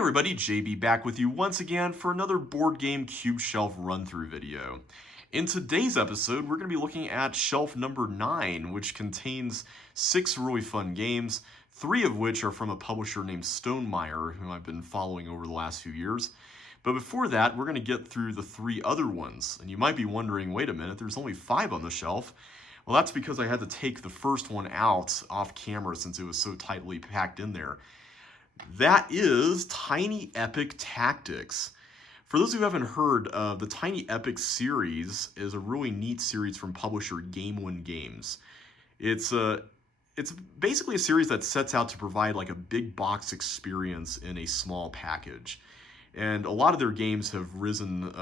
everybody, JB back with you once again for another board game cube shelf run-through video. In today's episode, we're going to be looking at shelf number 9, which contains 6 really fun games, 3 of which are from a publisher named Stonemaier, whom I've been following over the last few years. But before that, we're going to get through the 3 other ones. And you might be wondering, wait a minute, there's only 5 on the shelf. Well, that's because I had to take the first one out off camera since it was so tightly packed in there. That is Tiny Epic Tactics. For those who haven't heard, the Tiny Epic series is a really neat series from publisher Game One Games. It's basically a series that sets out to provide like a big box experience in a small package. And a lot of their games have risen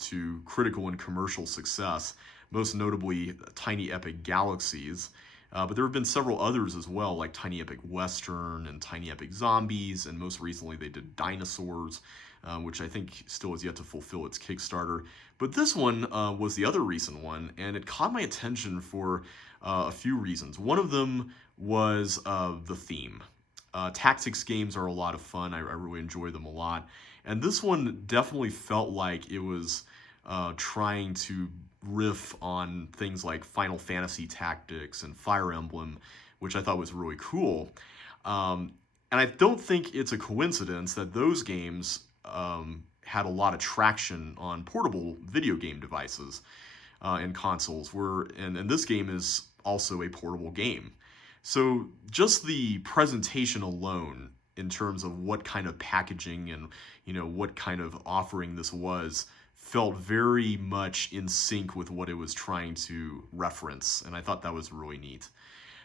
to critical and commercial success, most notably Tiny Epic Galaxies. But there have been several others as well, like Tiny Epic Western and Tiny Epic Zombies, and most recently they did Dinosaurs, which I think still has yet to fulfill its Kickstarter. But this one was the other recent one, and it caught my attention for a few reasons. One of them was the theme. Tactics games are a lot of fun. I really enjoy them a lot. And this one definitely felt like it was trying to riff on things like Final Fantasy Tactics and Fire Emblem, which I thought was really cool. And I don't think it's a coincidence that those games had a lot of traction on portable video game devices and consoles, and this game is also a portable game. So just the presentation alone, in terms of what kind of packaging and what kind of offering this was, felt very much in sync with what it was trying to reference, and I thought that was really neat.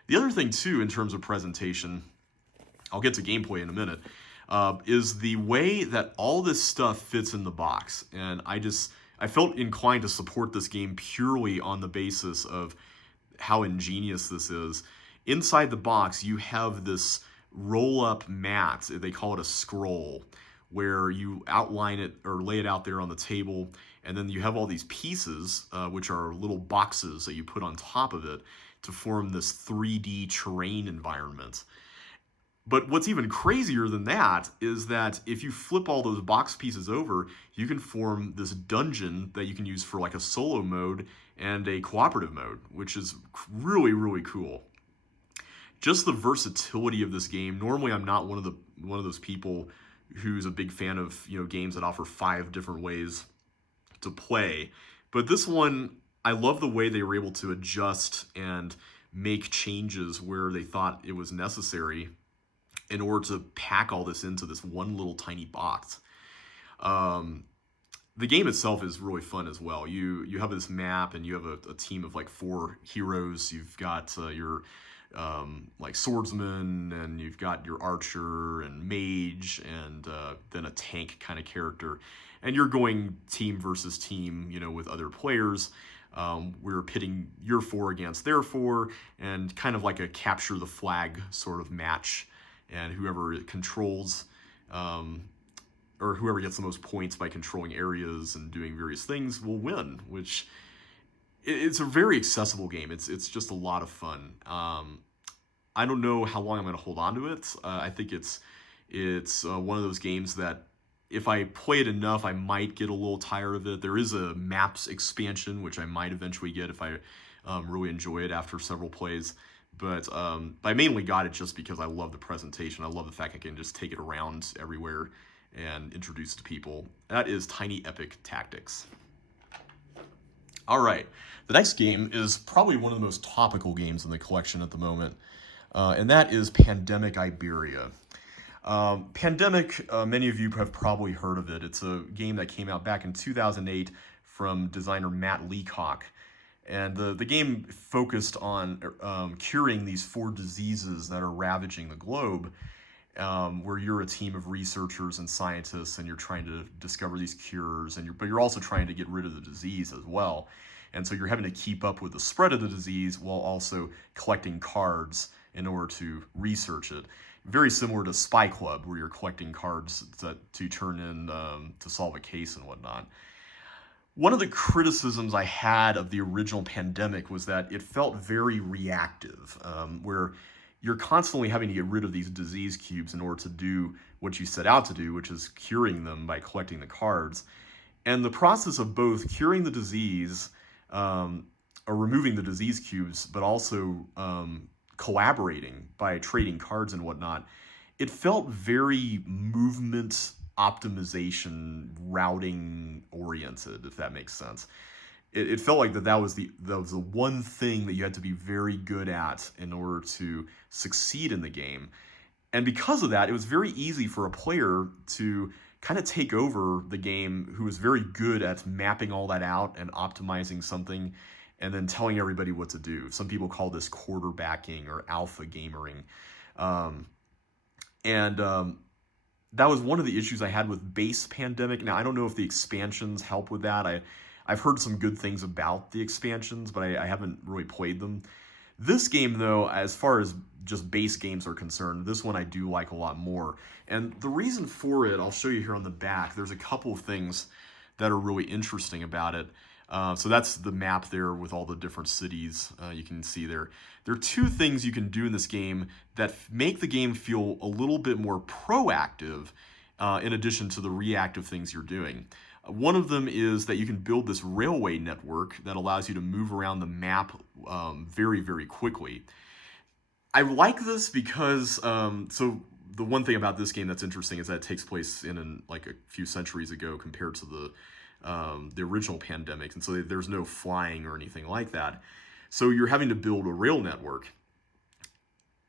The other thing too, in terms of presentation, I'll get to gameplay in a minute, is the way that all this stuff fits in the box. And I felt inclined to support this game purely on the basis of how ingenious this is. Inside the box, you have this roll-up mat, they call it a scroll, where you outline it or lay it out there on the table, and then you have all these pieces, which are little boxes that you put on top of it to form this 3D terrain environment. But what's even crazier than that is that if you flip all those box pieces over, you can form this dungeon that you can use for like a solo mode and a cooperative mode, which is really, really cool. Just the versatility of this game. Normally, I'm not one of those people who's a big fan of games that offer 5 different ways to play, but this one, I love the way they were able to adjust and make changes where they thought it was necessary in order to pack all this into this one little tiny box. The game itself is really fun as well. You have this map, and you have a team of like 4 heroes. You've got your like swordsman, and you've got your archer and mage, and then a tank kind of character, and you're going team versus team, with other players. We're pitting your 4 against their 4, and kind of like a capture the flag sort of match, and whoever controls or whoever gets the most points by controlling areas and doing various things will win, which it's a very accessible game. It's just a lot of fun. I don't know how long I'm going to hold on to it. I think it's one of those games that if I play it enough, I might get a little tired of it. There is a maps expansion, which I might eventually get if I really enjoy it after several plays. But I mainly got it just because I love the presentation. I love the fact I can just take it around everywhere and introduce it to people. That is Tiny Epic Tactics. All right, the next game is probably one of the most topical games in the collection at the moment, and that is Pandemic Iberia. Pandemic, many of you have probably heard of it. It's a game that came out back in 2008 from designer Matt Leacock, and the game focused on curing these 4 diseases that are ravaging the globe, where you're a team of researchers and scientists, and you're trying to discover these cures, but you're also trying to get rid of the disease as well. And so you're having to keep up with the spread of the disease while also collecting cards in order to research it. Very similar to Spy Club, where you're collecting cards to turn in to solve a case and whatnot. One of the criticisms I had of the original Pandemic was that it felt very reactive, where you're constantly having to get rid of these disease cubes in order to do what you set out to do, which is curing them by collecting the cards. And the process of both curing the disease, or removing the disease cubes, but also collaborating by trading cards and whatnot, it felt very movement optimization, routing oriented, if that makes sense. It felt like that was the one thing that you had to be very good at in order to succeed in the game. And because of that, it was very easy for a player to kind of take over the game who was very good at mapping all that out and optimizing something and then telling everybody what to do. Some people call this quarterbacking or alpha gamering. That was one of the issues I had with base Pandemic. Now, I don't know if the expansions help with that. I've heard some good things about the expansions, but I haven't really played them. This game, though, as far as just base games are concerned, this one I do like a lot more. And the reason for it, I'll show you here on the back. There's a couple of things that are really interesting about it. So that's the map there with all the different cities you can see there. There are two things you can do in this game that make the game feel a little bit more proactive in addition to the reactive things you're doing. One of them is that you can build this railway network that allows you to move around the map very, very quickly. I like this because, so the one thing about this game that's interesting is that it takes place in like a few centuries ago compared to the original Pandemic, and so there's no flying or anything like that. So you're having to build a rail network.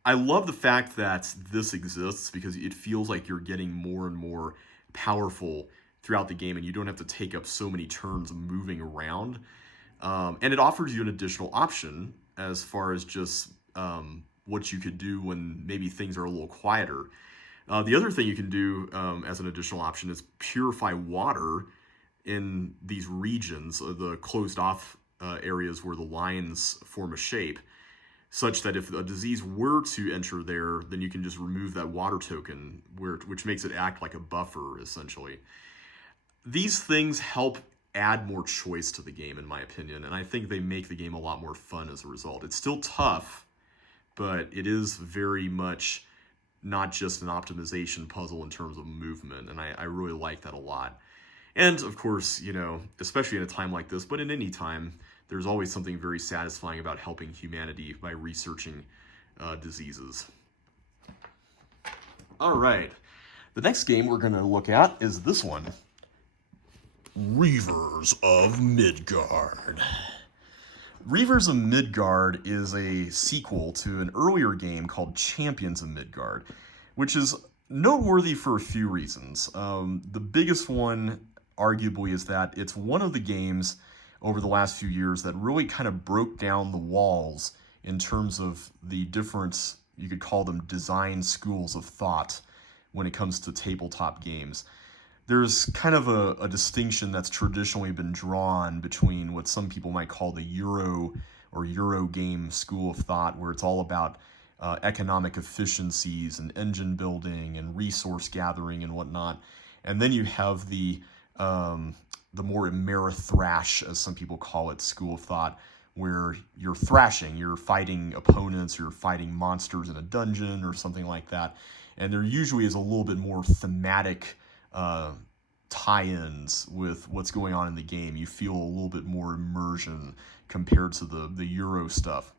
I love the fact that this exists because it feels like you're getting more and more powerful throughout the game, and you don't have to take up so many turns moving around. And it offers you an additional option as far as just what you could do when maybe things are a little quieter. The other thing you can do as an additional option is purify water in these regions, the closed off areas where the lines form a shape, such that if a disease were to enter there, then you can just remove that water token, which makes it act like a buffer, essentially. These things help add more choice to the game, in my opinion, and I think they make the game a lot more fun as a result. It's still tough, but it is very much not just an optimization puzzle in terms of movement, and I really like that a lot. And, of course, you know, especially in a time like this, but in any time, there's always something very satisfying about helping humanity by researching diseases. All right, the next game we're going to look at is this one. Reavers of Midgard. Reavers of Midgard is a sequel to an earlier game called Champions of Midgard, which is noteworthy for a few reasons. The biggest one, arguably, is that it's one of the games over the last few years that really kind of broke down the walls in terms of the different, you could call them design schools of thought when it comes to tabletop games. There's kind of a distinction that's traditionally been drawn between what some people might call the Euro or Eurogame school of thought, where it's all about economic efficiencies and engine building and resource gathering and whatnot. And then you have the more Amerithrash, as some people call it, school of thought, where you're thrashing, you're fighting opponents, you're fighting monsters in a dungeon or something like that. And there usually is a little bit more thematic tie-ins with what's going on in the game. You feel a little bit more immersion compared to the Euro stuff.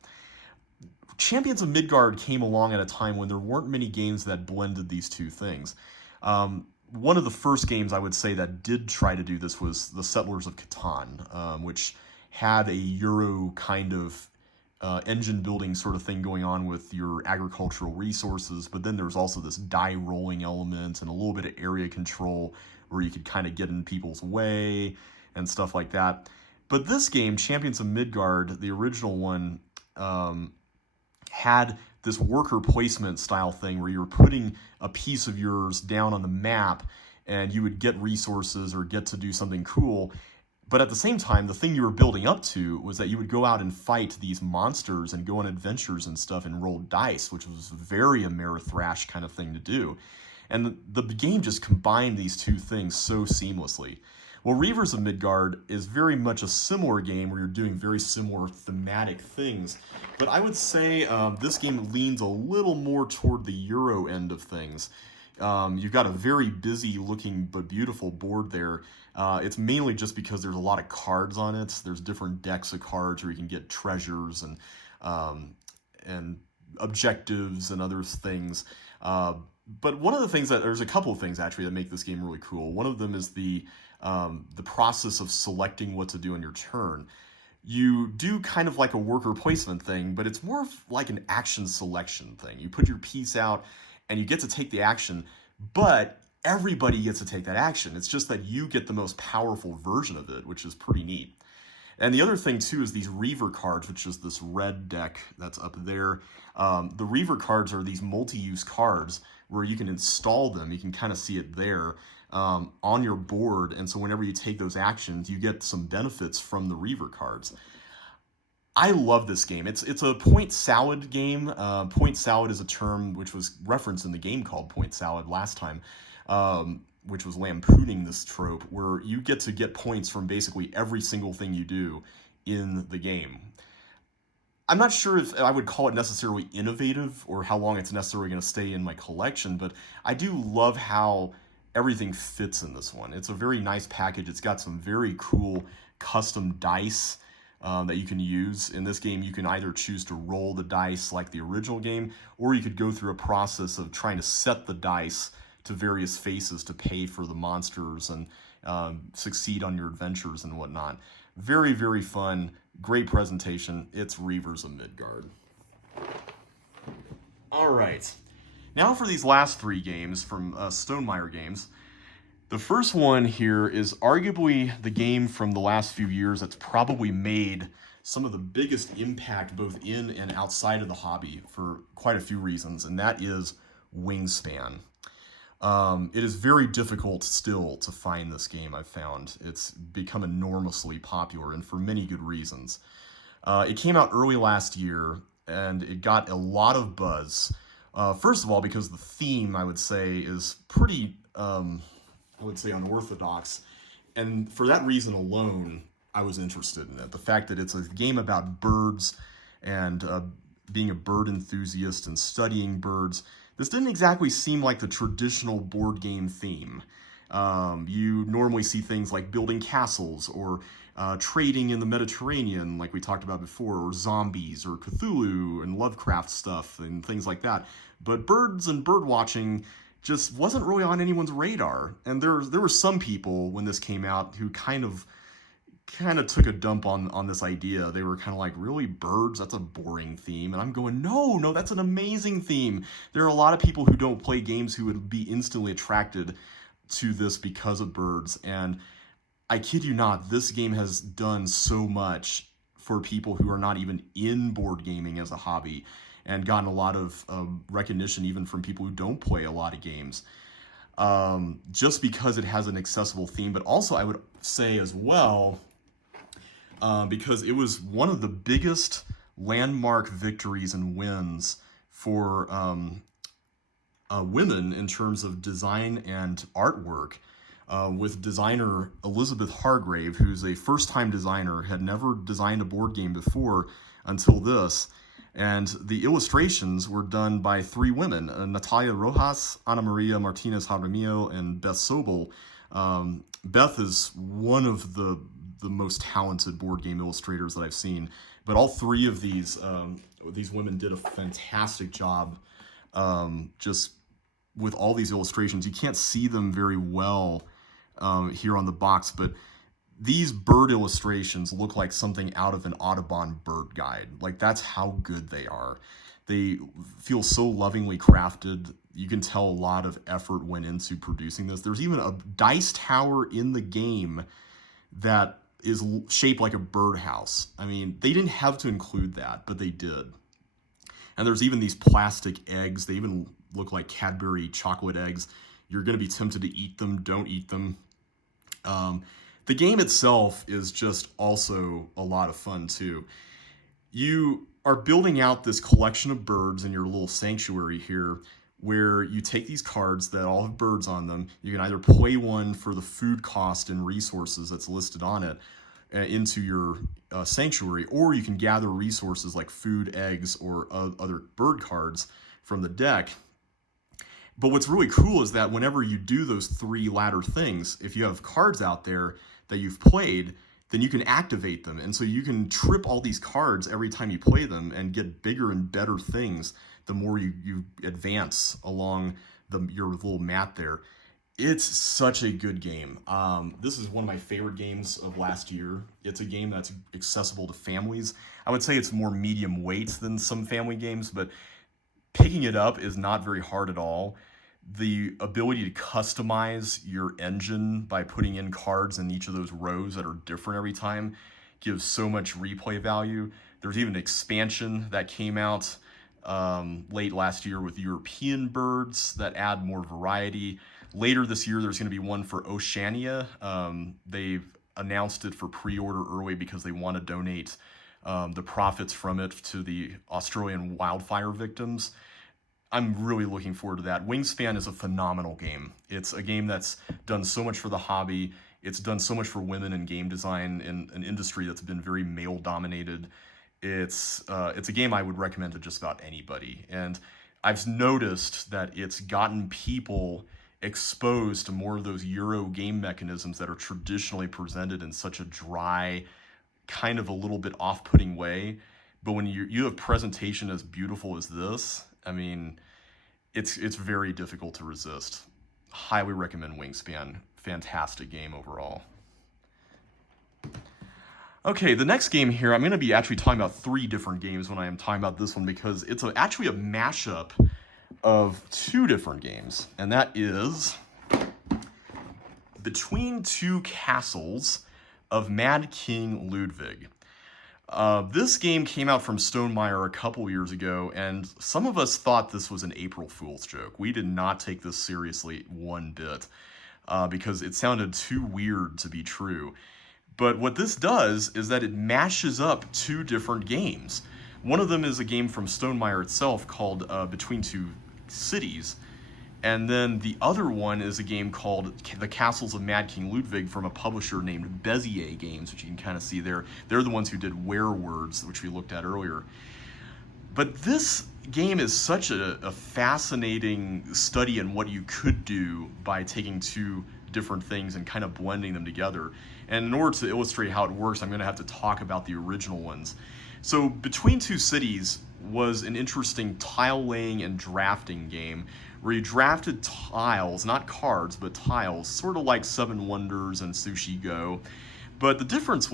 Champions of Midgard came along at a time when there weren't many games that blended these two things. One of the first games I would say that did try to do this was the Settlers of Catan, which had a Euro kind of engine building sort of thing going on with your agricultural resources, but then there's also this die rolling element and a little bit of area control where you could kind of get in people's way and stuff like that. But this game, Champions of Midgard, the original one, had this worker placement style thing where you were putting a piece of yours down on the map and you would get resources or get to do something cool. But at the same time, the thing you were building up to was that you would go out and fight these monsters and go on adventures and stuff and roll dice, which was very Amerithrash kind of thing to do. And the game just combined these two things so seamlessly. Well, Reavers of Midgard is very much a similar game where you're doing very similar thematic things, but I would say this game leans a little more toward the Euro end of things. You've got a very busy looking but beautiful board there. It's mainly just because there's a lot of cards on it. There's different decks of cards where you can get treasures and objectives and other things. But one of the things there's a couple of things actually that make this game really cool. One of them is the process of selecting what to do on your turn. You do kind of like a worker placement thing, but it's more like an action selection thing. You put your piece out and you get to take the action, but everybody gets to take that action. It's just that you get the most powerful version of it, which is pretty neat. And the other thing too is these Reaver cards, which is this red deck that's up there. The Reaver cards are these multi-use cards where you can install them. You can kind of see it there on your board. And so whenever you take those actions, you get some benefits from the Reaver cards. I love this game. It's a point salad game. Point salad is a term which was referenced in the game called Point Salad last time, which was lampooning this trope, where you get points from basically every single thing you do in the game. I'm not sure if I would call it necessarily innovative or how long it's necessarily going to stay in my collection, but I do love how everything fits in this one. It's a very nice package. It's got some very cool custom dice that you can use. In this game, you can either choose to roll the dice like the original game, or you could go through a process of trying to set the dice to various faces to pay for the monsters and succeed on your adventures and whatnot. Very, very fun. Great presentation. It's Reavers of Midgard. All right. Now for these last three games from Stonemaier Games. The first one here is arguably the game from the last few years that's probably made some of the biggest impact both in and outside of the hobby for quite a few reasons, and that is Wingspan. It is very difficult still to find this game, I've found. It's become enormously popular, and for many good reasons. It came out early last year, and it got a lot of buzz. First of all, because the theme, I would say, is pretty, unorthodox. And for that reason alone, I was interested in it. The fact that it's a game about birds and being a bird enthusiast and studying birds. This didn't exactly seem like the traditional board game theme. You normally see things like building castles or trading in the Mediterranean, like we talked about before, or zombies or Cthulhu and Lovecraft stuff and things like that. But birds and bird watching just wasn't really on anyone's radar. And there were some people when this came out who kind of took a dump on this idea. They were kind of like, really, birds? That's a boring theme. And I'm going, no, that's an amazing theme. There are a lot of people who don't play games who would be instantly attracted to this because of birds. And I kid you not, this game has done so much for people who are not even in board gaming as a hobby, and gotten a lot of recognition even from people who don't play a lot of games. Just because it has an accessible theme, but also I would say as well, because it was one of the biggest landmark victories and wins for women in terms of design and artwork, with designer Elizabeth Hargrave, who's a first-time designer, had never designed a board game before until this. And the illustrations were done by three women, Natalia Rojas, Ana Maria Martinez Jaramillo, and Beth Sobel. Beth is one of the most talented board game illustrators that I've seen. But all three of these women did a fantastic job just with all these illustrations. You can't see them very well here on the box, but these bird illustrations look like something out of an Audubon bird guide. Like, that's how good they are. They feel so lovingly crafted. You can tell a lot of effort went into producing this. There's even a dice tower in the game that is shaped like a birdhouse. I mean, they didn't have to include that, but they did. And there's even these plastic eggs. They even look like Cadbury chocolate eggs. You're going to be tempted to eat them. Don't eat them. The game itself is just also a lot of fun too. You are building out this collection of birds in your little sanctuary here where you take these cards that all have birds on them. You can either play one for the food cost and resources that's listed on it into your sanctuary, or you can gather resources like food, eggs, or other bird cards from the deck. But what's really cool is that whenever you do those three latter things, if you have cards out there that you've played, then you can activate them. And so you can trip all these cards every time you play them and get bigger and better things the more you advance along your little map there. It's such a good game. This is one of my favorite games of last year. It's a game that's accessible to families. I would say it's more medium weight than some family games, but picking it up is not very hard at all. The ability to customize your engine by putting in cards in each of those rows that are different every time gives so much replay value. There's even an expansion that came out late last year with European birds that add more variety. Later this year, there's going to be one for Oceania. They've announced it for pre-order early because they want to donate the profits from it to the Australian wildfire victims. I'm really looking forward to that. Wingspan is a phenomenal game. It's a game that's done so much for the hobby. It's done so much for women in game design in an industry that's been very male-dominated. It's a game I would recommend to just about anybody. And I've noticed that it's gotten people exposed to more of those Euro game mechanisms that are traditionally presented in such a dry, kind of a little bit off-putting way. But when you have presentation as beautiful as this, I mean, it's very difficult to resist. Highly recommend Wingspan. Fantastic game overall. Okay, the next game here, I'm going to be actually talking about 3 different games when I am talking about this one because it's actually a mashup of 2 different games, and that is Between Two Castles of Mad King Ludwig. This game came out from Stonemaier a couple years ago, and some of us thought this was an April Fool's joke. We did not take this seriously one bit because it sounded too weird to be true. But what this does is that it mashes up 2 different games. One of them is a game from Stonemaier itself called Between Two Cities, and then the other one is a game called The Castles of Mad King Ludwig from a publisher named Bezier Games, which you can kind of see there. They're the ones who did Werewords, which we looked at earlier. But this game is such a fascinating study in what you could do by taking 2 different things and kind of blending them together. And in order to illustrate how it works, I'm going to have to talk about the original ones. So Between Two Cities was an interesting tile laying and drafting game where you drafted tiles, not cards, but tiles, sort of like Seven Wonders and Sushi Go. But the difference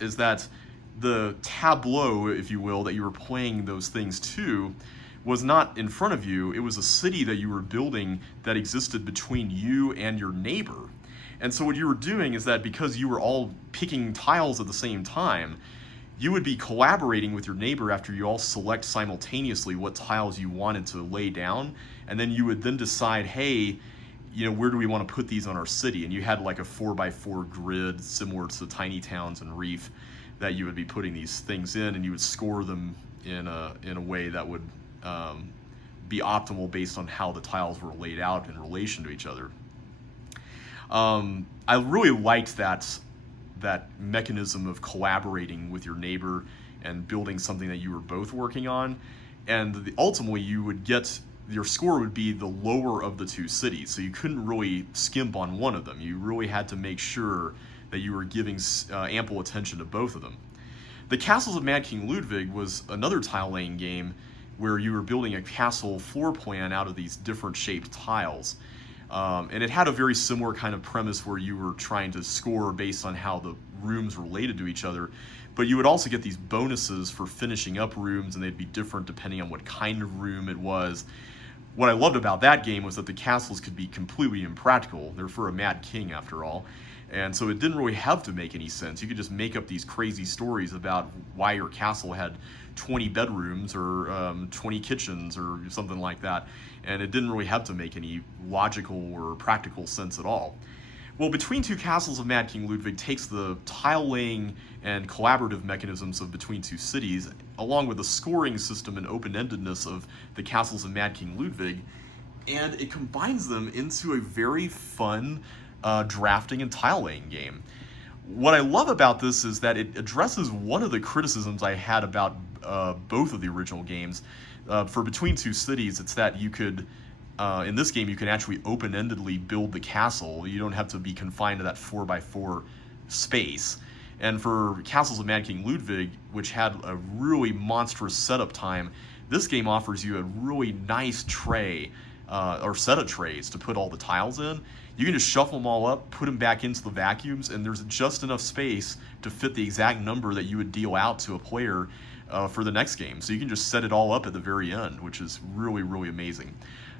is that the tableau, if you will, that you were playing those things to was not in front of you. It was a city that you were building that existed between you and your neighbor. And so what you were doing is that because you were all picking tiles at the same time, you would be collaborating with your neighbor after you all select simultaneously what tiles you wanted to lay down, and then you would then decide, hey, you know, where do we want to put these on our city? And you had like a 4x4 grid similar to Tiny Towns and Reef that you would be putting these things in, and you would score them in a way that would be optimal based on how the tiles were laid out in relation to each other. I really liked that mechanism of collaborating with your neighbor and building something that you were both working on, and ultimately you would get, your score would be the lower of the 2 cities, so you couldn't really skimp on one of them. You really had to make sure that you were giving ample attention to both of them. The Castles of Mad King Ludwig was another tile laying game where you were building a castle floor plan out of these different shaped tiles. And it had a very similar kind of premise where you were trying to score based on how the rooms related to each other, but you would also get these bonuses for finishing up rooms, and they'd be different depending on what kind of room it was. What I loved about that game was that the castles could be completely impractical. They're for a mad king, after all. And so it didn't really have to make any sense. You could just make up these crazy stories about why your castle had 20 bedrooms or 20 kitchens or something like that. And it didn't really have to make any logical or practical sense at all. Well, Between Two Castles of Mad King Ludwig takes the tile laying and collaborative mechanisms of Between Two Cities, along with the scoring system and open-endedness of the Castles of Mad King Ludwig, and it combines them into a very fun drafting and tile laying game. What I love about this is that it addresses one of the criticisms I had about both of the original games. For Between Two Cities, it's that you could, in this game, you can actually open-endedly build the castle. You don't have to be confined to that 4x4 space. And for Castles of Mad King Ludwig, which had a really monstrous setup time, this game offers you a really nice tray, or set of trays to put all the tiles in. You can just shuffle them all up, put them back into the vacuums, and there's just enough space to fit the exact number that you would deal out to a player for the next game. So you can just set it all up at the very end, which is really, really amazing.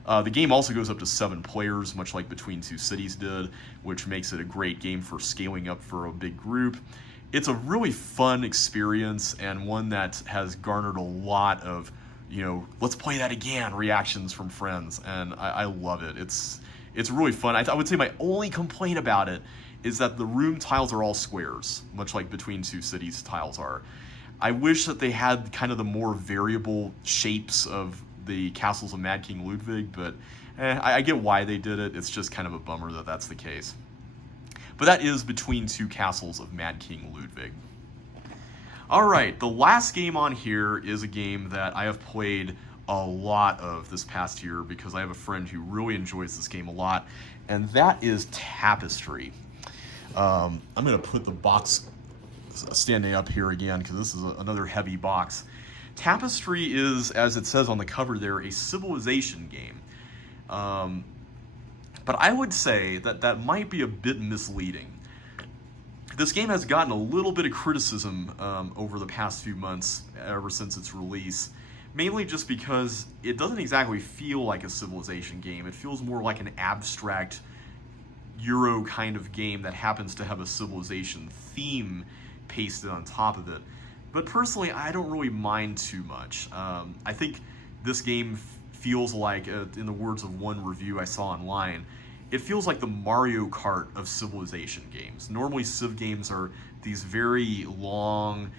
The game also goes up to 7 players, much like Between Two Cities did, which makes it a great game for scaling up for a big group. It's a really fun experience, and one that has garnered a lot of, let's play that again reactions from friends, and I love it. It's really fun. I would say my only complaint about it is that the room tiles are all squares, much like Between Two Cities tiles are. I wish that they had kind of the more variable shapes of the Castles of Mad King Ludwig, but I get why they did it. It's just kind of a bummer that that's the case. But that is Between Two Castles of Mad King Ludwig. Alright, the last game on here is a game that I have played a lot of this past year because I have a friend who really enjoys this game a lot, and that is Tapestry. I'm going to put the box standing up here again because this is another heavy box. Tapestry is, as it says on the cover there, a civilization game. But I would say that might be a bit misleading. This game has gotten a little bit of criticism over the past few months, ever since its release, mainly just because it doesn't exactly feel like a civilization game. It feels more like an abstract Euro kind of game that happens to have a civilization theme pasted on top of it. But personally, I don't really mind too much. I think this game feels like, in the words of one review I saw online, it feels like the Mario Kart of civilization games. Normally, civ games are these very long,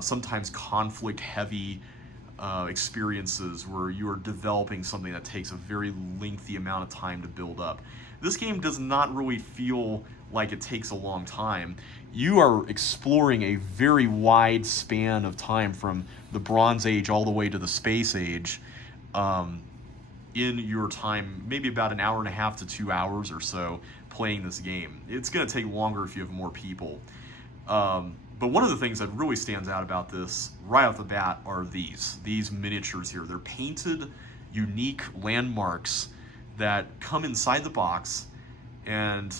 sometimes conflict-heavy experiences where you are developing something that takes a very lengthy amount of time to build up. This game does not really feel like it takes a long time. You are exploring a very wide span of time from the Bronze Age all the way to the Space Age in your time, maybe about an hour and a half to 2 hours or so playing this game. It's going to take longer if you have more people. But one of the things that really stands out about this right off the bat are these miniatures here. They're painted, unique landmarks that come inside the box, and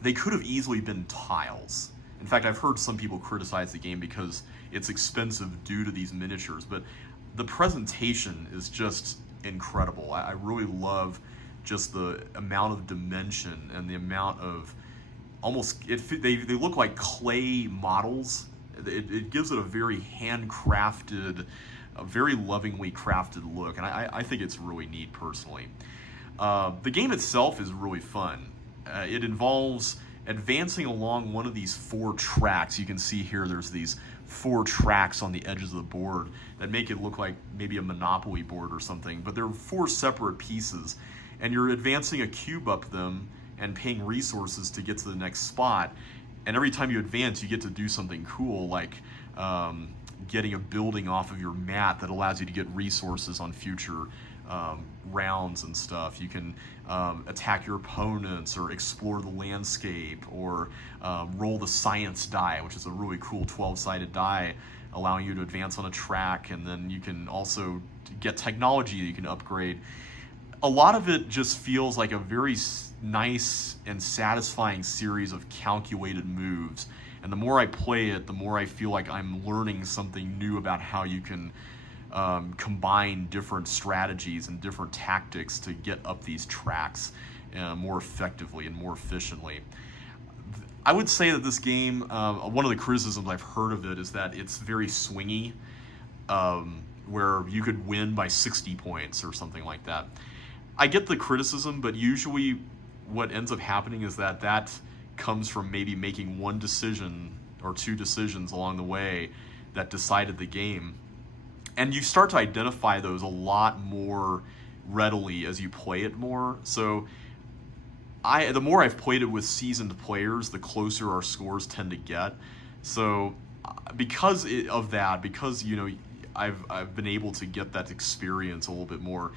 they could have easily been tiles. In fact, I've heard some people criticize the game because it's expensive due to these miniatures, but the presentation is just incredible. I really love just the amount of dimension and the amount of they look like clay models. It gives it a very handcrafted, a very lovingly crafted look, and I think it's really neat personally. The game itself is really fun. It involves advancing along one of these 4 tracks. You can see here there's these 4 tracks on the edges of the board that make it look like maybe a Monopoly board or something, but they're 4 separate pieces, and you're advancing a cube up them and paying resources to get to the next spot. And every time you advance, you get to do something cool, like getting a building off of your mat that allows you to get resources on future rounds and stuff. You can attack your opponents or explore the landscape, or roll the science die, which is a really cool 12-sided die allowing you to advance on a track, and then you can also get technology that you can upgrade. A lot of it just feels like a very nice and satisfying series of calculated moves, and the more I play it, the more I feel like I'm learning something new about how you can combine different strategies and different tactics to get up these tracks more effectively and more efficiently. I would say that this game, one of the criticisms I've heard of it is that it's very swingy, where you could win by 60 points or something like that. I get the criticism, but usually what ends up happening is that comes from maybe making one decision or 2 decisions along the way that decided the game. And you start to identify those a lot more readily as you play it more. So the more I've played it with seasoned players, the closer our scores tend to get. So because of that, because I've been able to get that experience a little bit more,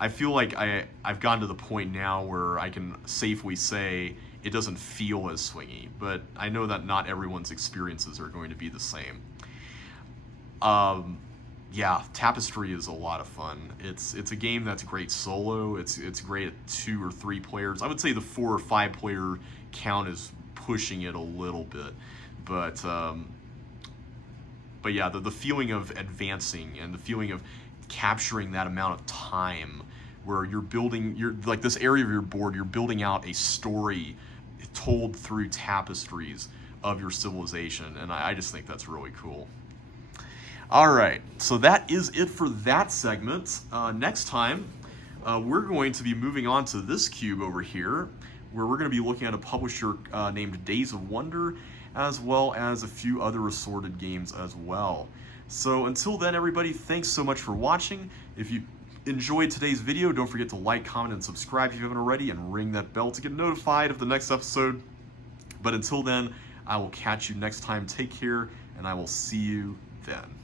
I feel like I've gotten to the point now where I can safely say it doesn't feel as swingy, but I know that not everyone's experiences are going to be the same. Yeah, Tapestry is a lot of fun. It's a game that's great solo. It's great at 2 or 3 players. I would say the 4 or 5 player count is pushing it a little bit, but yeah, the feeling of advancing and the feeling of capturing that amount of time where you're like this area of your board, you're building out a story told through tapestries of your civilization, and I just think that's really cool. All right, so that is it for that segment. Next time, we're going to be moving on to this cube over here, where we're going to be looking at a publisher named Days of Wonder, as well as a few other assorted games as well. So until then, everybody, thanks so much for watching. If you enjoyed today's video, don't forget to like, comment, and subscribe if you haven't already, and ring that bell to get notified of the next episode. But until then, I will catch you next time. Take care, and I will see you then.